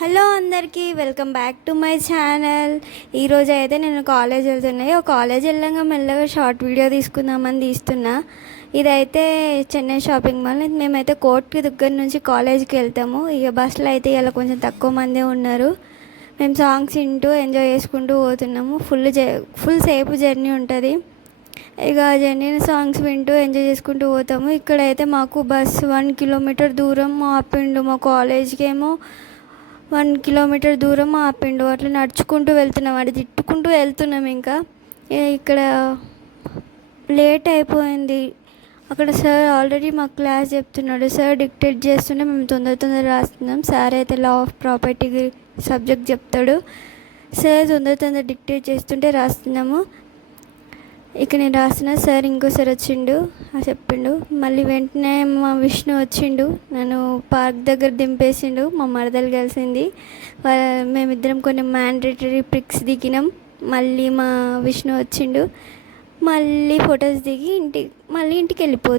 Hello అందరికీ welcome back to my channel. ఈరోజు అయితే నేను కాలేజ్ వెళ్తున్నాయి. కాలేజ్ వెళ్ళాక మెల్లగా షార్ట్ వీడియో తీసుకుందామని తీస్తున్నా. ఇదైతే చెన్నై షాపింగ్ మాల్. మేమైతే కోర్ట్కి దగ్గర నుంచి కాలేజ్కి వెళ్తాము. ఇక బస్సులో అయితే ఇలా కొంచెం తక్కువ మందే ఉన్నారు. మేము సాంగ్స్ వింటూ ఎంజాయ్ చేసుకుంటూ పోతున్నాము. ఫుల్ సేపు జర్నీ ఉంటుంది. ఇక జర్నీ సాంగ్స్ వింటూ ఎంజాయ్ చేసుకుంటూ పోతాము. ఇక్కడైతే మాకు బస్ 1 కిలోమీటర్ దూరం ఆపిండు. మా కాలేజ్కి ఏమో 1 కిలోమీటర్ దూరం ఆపిండు. అట్లా నడుచుకుంటూ వెళ్తున్నాం, అది తిట్టుకుంటూ వెళ్తున్నాం. ఇంకా ఇక్కడ లేట్ అయిపోయింది. అక్కడ సార్ ఆల్రెడీ మాకు క్లాస్ చెప్తున్నాడు. సార్ డిక్టేట్ చేస్తుంటే మేము తొందర రాస్తున్నాం. సార్ అయితే లా ఆఫ్ ప్రాపర్టీ సబ్జెక్ట్ చెప్తాడు. సార్ తొందర డిక్టేట్ చేస్తుంటే రాస్తున్నాము. ఇక నేను రాసిన సార్ ఇంకోసారి వచ్చిండు, చెప్పిండు. మళ్ళీ వెంటనే మా విష్ణు వచ్చిండు, నన్ను పార్క్ దగ్గర దింపేసిండు. మా మరదలు కలిసింది. మేమిద్దరం కొన్ని మ్యాండేటరీ పిక్స్ దిగినాం. మళ్ళీ మా విష్ణు వచ్చిండు. మళ్ళీ ఫొటోస్ దిగి ఇంటికి వెళ్ళిపోతుంది.